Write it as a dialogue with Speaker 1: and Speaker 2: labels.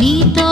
Speaker 1: నీతో